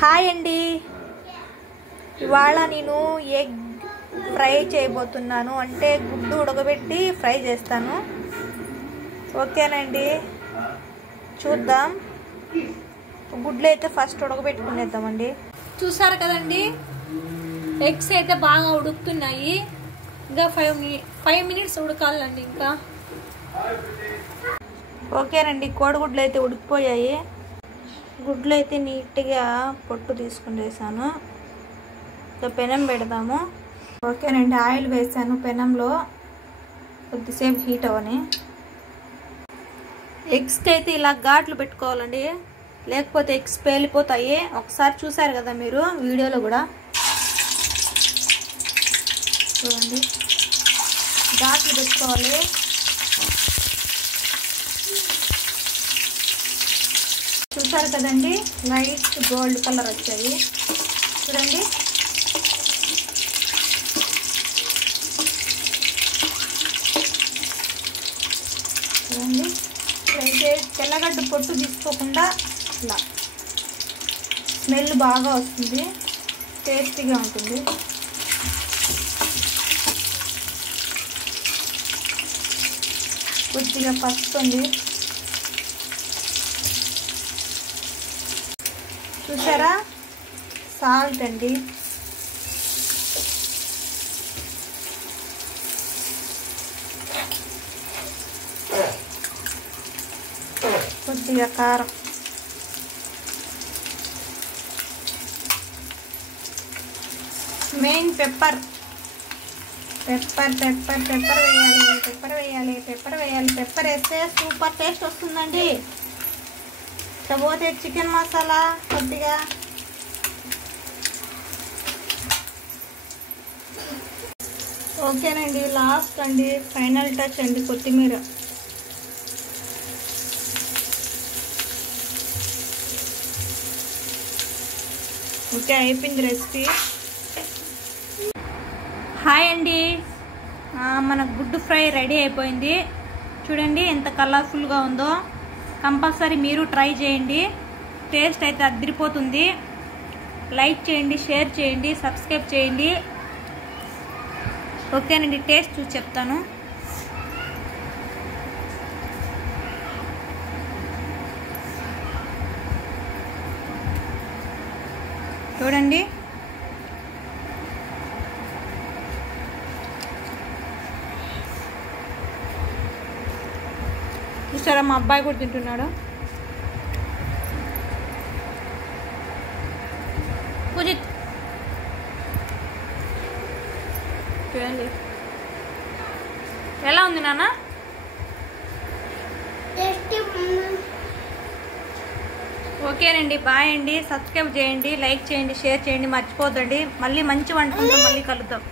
Hi అండి, ఇవాళ నేను ఎగ్ ఫ్రై చేయబోతున్నాను. అంటే గుడ్డు ఉడకబెట్టి ఫ్రై చేస్తాను. ఓకేనండి, చూద్దాం. గుడ్లు అయితే ఫస్ట్ ఉడకబెట్టుకునేద్దామండి. చూసారు కదండి, ఎగ్స్ అయితే బాగా ఉడుకుతున్నాయి. ఇంకా 5 మినిట్స్ ఉడకాలండి. ఇంకా ఓకేనండి, కోడిగుడ్లు అయితే ఉడికిపోయాయి. గుడ్లు అయితే నీట్గా పొట్టు తీసుకునేసాను. ఇంకా పెనం పెడదాము. ఓకేనండి, ఆయిల్ వేసాను పెనంలో, కొద్దిసేపు హీట్ అవని. ఎగ్స్కి అయితే ఇలా ఘాట్లు పెట్టుకోవాలండి, లేకపోతే ఎగ్స్ పేలిపోతాయి. ఒకసారి చూసారు కదా మీరు వీడియోలో కూడా, చూడండి ఘాట్లు పెట్టుకోవాలి. చూసారు కదండి, లైట్ గోల్డ్ కలర్ వచ్చాయి. చూడండి, చూడండి. అయితే తెల్లగడ్డ పొట్టు తీసుకోకుండా ఇలా స్మెల్ బాగా వస్తుంది, టేస్టీగా ఉంటుంది. కొద్దిగా పసుపు అండి, చూసారా, సాల్ట్ అండి, కొద్దిగా కారం, మెయిన్ పెప్పర్. పెప్పర్ వేయాలి. పెప్పర్ వేస్తే సూపర్ టేస్ట్ వస్తుందండి. పోతే చికెన్ మసాలా కొద్దిగా, ఓకేనండి. లాస్ట్ అండి, ఫైనల్ టచ్ అండి, కొత్తిమీర. ఓకే, అయిపోయింది రెసిపీ. హాయ్ అండి, మన గుడ్డు ఫ్రై రెడీ అయిపోయింది. చూడండి ఎంత కలర్ఫుల్గా ఉందో. కంపల్సరీ మీరు ట్రై చేయండి, టేస్ట్ అయితే అదిరిపోతుంది. లైక్ చేయండి, షేర్ చేయండి, సబ్స్క్రైబ్ చేయండి. ఓకేనండి, టేస్ట్ చూసి చెప్తాను. చూడండి, చూసారా, మా అబ్బాయి కూడా తింటున్నాడు. పూజిత్, చూడండి ఎలా ఉంది నాన్న. ఓకేనండి, బాయ్ అండి. సబ్స్క్రైబ్ చేయండి, లైక్ చేయండి, షేర్ చేయండి, మర్చిపోద్దండి. మళ్ళీ మంచి వంటతో మళ్ళీ కలుద్దాం.